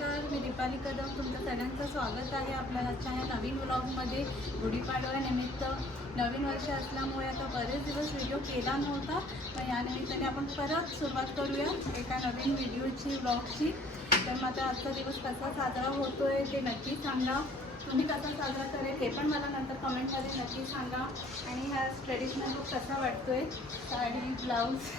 नमस्कार, मी दीपाली कदम. तुमचं सगळ्यांचं स्वागत आहे आपल्या आजच्या ह्या नवीन व्लॉगमध्ये. गुढीपाडव्यानिमित्त नवीन वर्ष असल्यामुळे आता बरेच दिवस व्हिडिओ केला नव्हता, पण या निमित्ताने आपण परत सुरुवात करूया एका नवीन व्हिडिओची, व्लॉगची. तर मग आता आजचा दिवस कसा साजरा होतो आहे ते नक्की सांगा. तुम्ही कसा साजरा करेल हे पण मला नंतर कमेंटमध्ये नक्की सांगा. आणि हा ट्रेडिशनल लुक कसा वाटतो आहे, साडी, ब्लाऊज,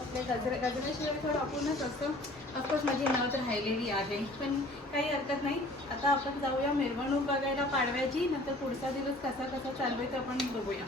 आपल्या गजऱ्याशिवाय थोडं अपूर्णच असतं. ऑफकोर्स माझी नथ राहिलेली आहे, पण काही हरकत नाही. आता आपण जाऊया मिरवणूक बघायला पाडव्याची. नंतर पुढचा दिवस कसा कसा चालू आहे ते आपण बघूया.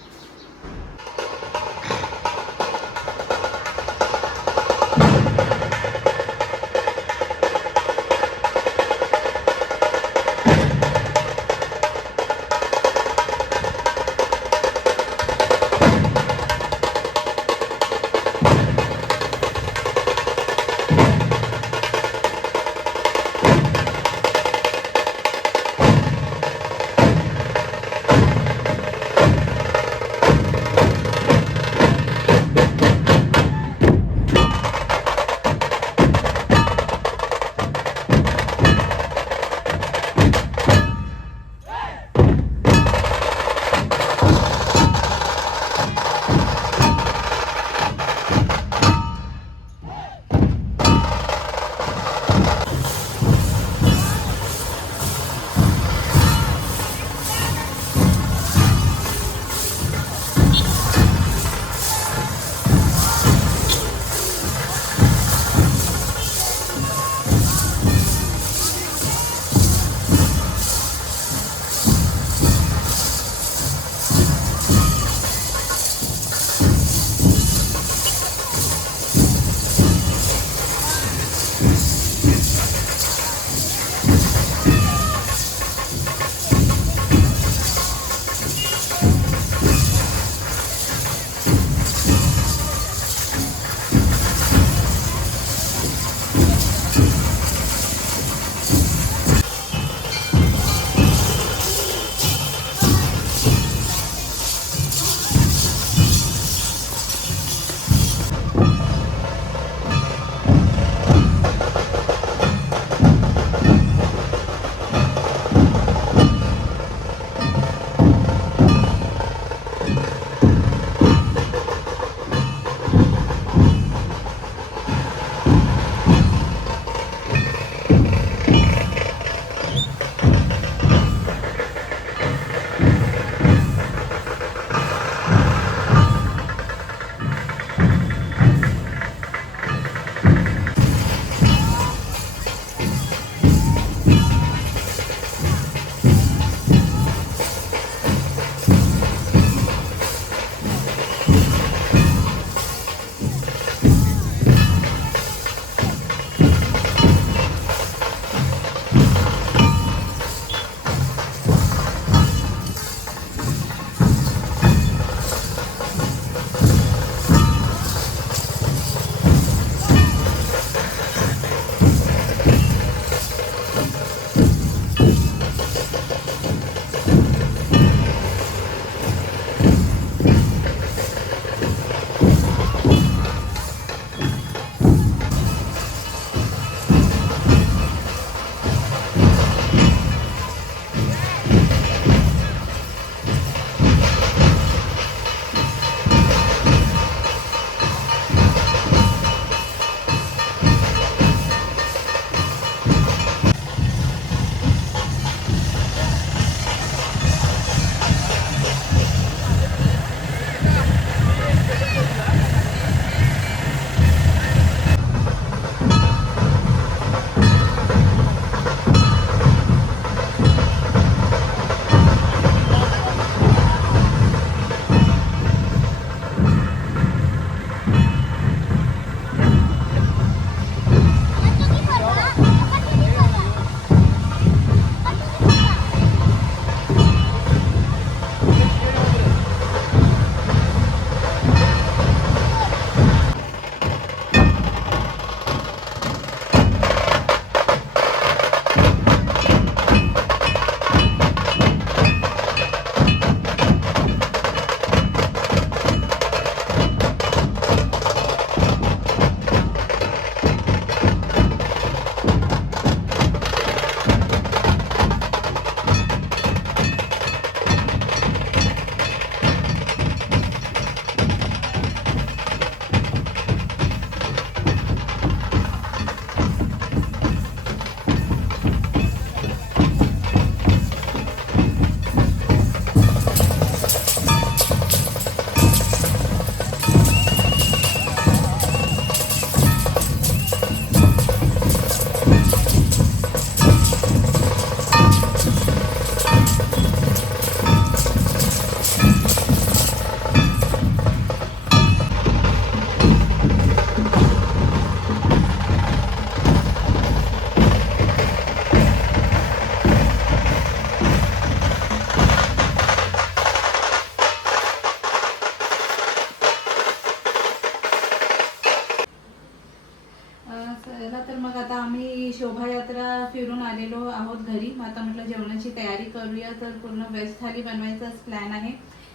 आता आम्ही शोभायात्रा फिरून आलेलो आहोत घरी. मग आता म्हटलं जेवणाची तयारी करूया, तर पूर्ण व्हेज थाली बनवायचाच प्लॅन आहे.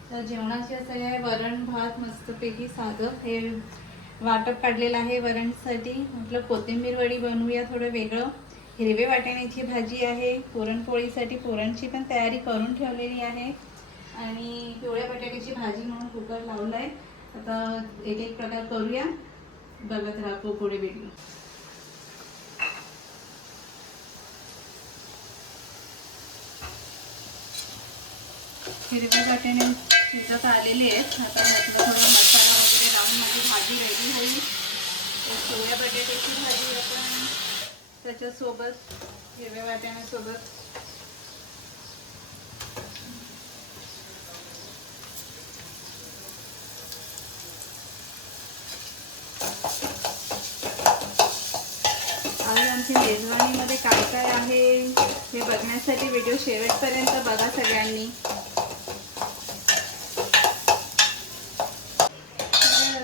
तर जेवणाची असं आहे, वरण भात मस्तपैकी साधं हे वाटप काढलेलं आहे वरणसाठी. म्हटलं कोथिंबीर वडी बनवूया थोडं वेगळं. हिरवे वाटाण्याची भाजी आहे, पुरणपोळीसाठी पुरणची पण तयारी करून ठेवलेली आहे, आणि पिवळ्या बटाट्याची भाजी म्हणून कुकर लावला आहे. आता एक एक प्रकार करूया, बघत राहा पुढे व्हिडिओ. हिरवे वाटाणे शिजत आलेले आहेत. आता म्हटलं थोडा मसाला वगैरे लावून माझी भाजी रेडी होईल. पिवळ्या बटाट्याची भाजी आपण त्याच्यासोबत हिरव्या वाटाण्यासोबत आज आमची मेजवानीमध्ये काय काय आहे हे बघण्यासाठी व्हिडिओ शेवटपर्यंत बघा सगळ्यांनी.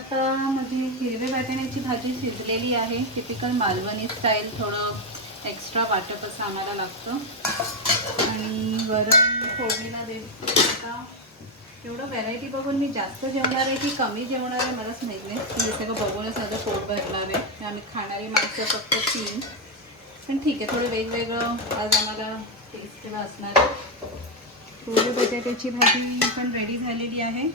तर आता माझी हिरवे वाटाण्याची भाजी शिजलेली आहे. टिपिकल मालवणी स्टाईल, थोडं एक्स्ट्रा वाटप असं आम्हाला लागतं. आणि वरण फोडणीला आता एवढं व्हरायटी बघून मी जास्त जेवणार आहे की कमी जेवणार आहे मलाच माहीत नाही. म्हणजे सगळं बघूनच माझं पोट भरणार आहे. आम्ही खाणारी माणसं फक्त 3, पण ठीक आहे, थोडं वेगवेगळं आज आम्हाला टेस्ट असणार आहे. पिवळ्या बटाट्याची भाजी पण रेडी झालेली आहे.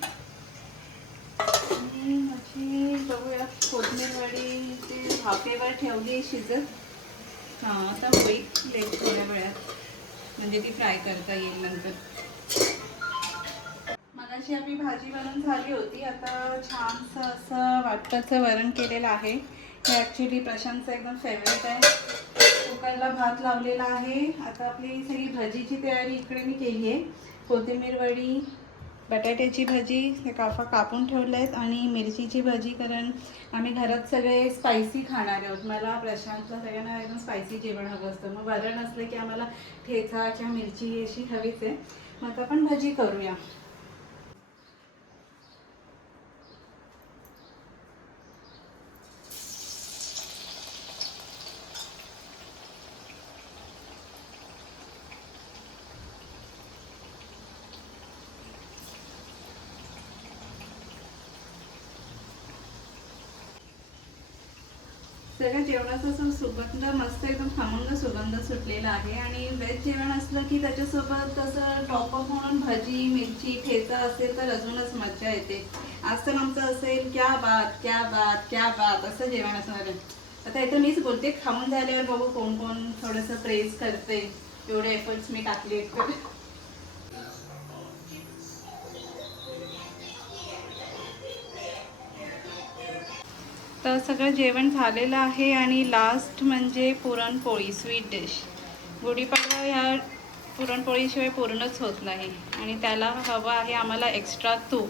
आणि माझी बघूया कोथिंबीर वडी ते भाफेवर ठेवली शिजत. हां, आता होईल थोड्या वेळात, म्हणजे ती फ्राय करता येईल नंतर. मगाशी आपली भाजी बनवून झाली होती. आता छानसं असं वाटपाचं वरण केलेलं आहे. हे ॲक्च्युली प्रशांतचं एकदम फेवरेट आहे. कुकरला भात लावलेला आहे. आता आपली सगळी भाजीची तयारी इकडे मी केली आहे. कोथिंबीर वडी, बटाट्याची भाजी, हे कापून ठेवले आहेत, आणि मिरचीची भाजी, कारण आम्ही घरात सगळे स्पायसी खाणार आहोत. मला प्रशांतला सगळ्यांना एकदम स्पायसी जेवण हवं असतं. मग वरण असलं की आम्हाला ठेचा किंवा मिरची अशी हवीच आहे. मग आता आपण भाजी करूया. सगळ्या जेवणाचा असं सुगंध मस्त एकदम खमंग सुगंध सुटलेला आहे. आणि व्हेज जेवण असलं की त्याच्यासोबत असं टॉपअप म्हणून भजी, मिरची, ठेचा असेल तर अजूनच मजा येते. आज तर आमचं असेल क्या बात क्या बात क्या बात असं जेवण असणार आहे. आता इथं मीच बोलते, खाऊन झाल्यावर बघू कोण कोण थोडंसं प्रेज करते. एवढे एफर्ट्स मी टाकले. तर सगळं जेवण झालेलं आहे. आणि लास्ट म्हणजे पुरणपोळी, स्वीट डिश. गुढीपाडवा ह्या पुरणपोळीशिवाय पूर्णच होत नाही, आणि त्याला हवं आहे आम्हाला एक्स्ट्रा तूप.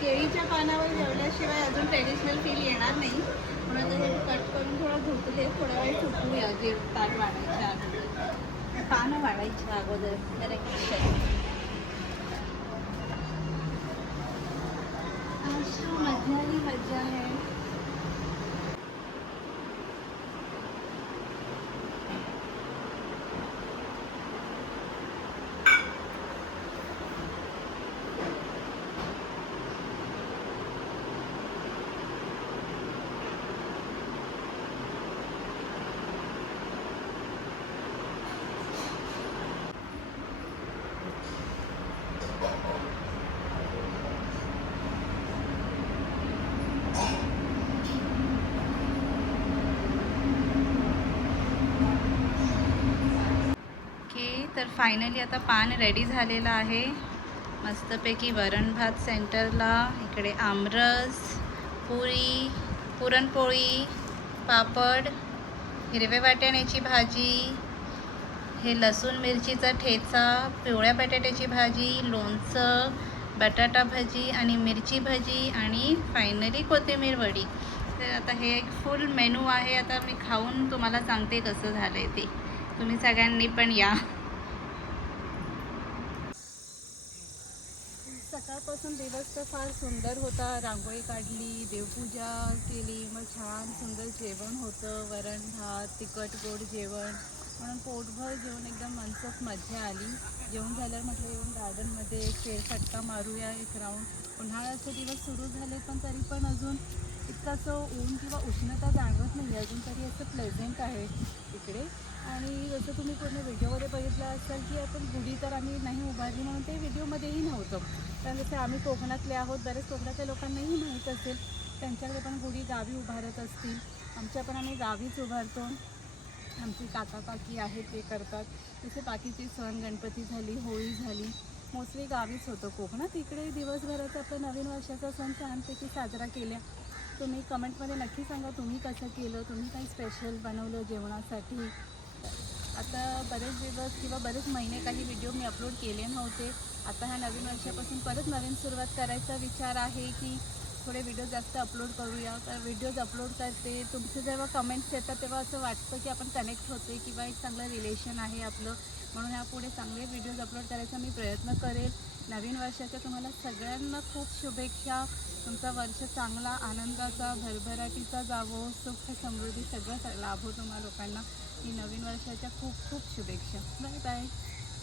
केळीच्या पानावर जेवल्याशिवाय अजून ट्रेडिशनल फील येणार नाही. म्हणून हे कट करून थोडं धुतले, थोड्या वेळ सुकूया. जे ताट वाढायच्या अगोदर, पानं वाढायच्या अगोदर करेक्ट. मजा ही मजा आहे. तर फायनली आता पान रेडी झालेलं आहे. मस्तपैकी वरण भात सेंटरला, इकडे आमरस, पुरी, पुरणपोळी, पापड, हिरव्या वाटाण्याची भाजी, हे लसूण मिरचीचा ठेचा, पिवळ्या बटाट्याची भाजी, लोणचं, बटाटा भजी आणि मिरची भजी आणि फायनली कोथिंबीर वडी. तर आता हे एक फुल मेनू आहे. आता मी खाऊन तुम्हाला सांगते कसं झालं आहे ते. तुम्ही सगळ्यांनी पण या. सकाळपासून दिवस तर फार सुंदर होता. रांगोळी काढली, देवपूजा केली, मग छान सुंदर जेवण होतं. वरण भात, तिखट गोड जेवण, म्हणून पोटभर जेवण, एकदम मनसोक्त मजा आली. जेवण झाल्यावर म्हटलं येऊन गार्डनमध्ये एक फेरफटका मारूया, एक राऊंड. उन्हाळ्याचे दिवस सुरू झाले पण तरी पण अजून इतकं असं ऊन किंवा उष्णता जाणवत नाही. अजून तरी असं प्लेझेंट आहे इकडे. आणि जसं तुम्ही पूर्ण व्हिडिओमध्ये बघितलं असाल की आपण गुढी तर आम्ही नाही उभारली, म्हणून ते व्हिडिओमध्येही नव्हतं. कारण जसं आम्ही कोकणातले आहोत, बरेच कोकणातल्या लोकांनाही माहीत असेल, त्यांच्याकडे पण गुढी गावी उभारत असतील. आमच्या पण आम्ही गावीच उभारतो. आमचे काका काकी आहेत ते करतात. जसे बाकीचे सण, गणपती झाली, होळी झाली, मोस्टली गावीच होतं. कोकणात इकडे दिवसभराचा आपला नवीन वर्षाचा सण छानपैकी साजरा केल्या. तुम्ही कमेंटमध्ये नक्की सांगा तुम्ही कसं केलं, तुम्ही काही स्पेशल बनवलं जेवणासाठी. आता बरेच दिवस किंवा बरेच महिने काही व्हिडिओ मी अपलोड केले नव्हते. आता ह्या नवीन वर्षापासून परत नवीन सुरुवात करायचा विचार आहे की थोडे व्हिडिओ जास्त अपलोड करूया. तर व्हिडिओज अपलोड करते, तुमचे जेव्हा कमेंट्स येतात तेव्हा असं वाटतं की आपण कनेक्ट होते किंवा एक चांगलं रिलेशन आहे आपलं. म्हणून ह्यापुढे चांगले व्हिडिओज अपलोड करायचा मी प्रयत्न करेल. नवीन वर्षाच्या तुम्हाला सगळ्यांना खूप शुभेच्छा. तुमचा वर्ष चांगला, आनंदाचा, भरभराटीचा जावो, सुख समृद्धी सगळं लाभो तुम्हा लोकांना. ही नवीन वर्षाच्या खूप खूप शुभेच्छा. Bye bye.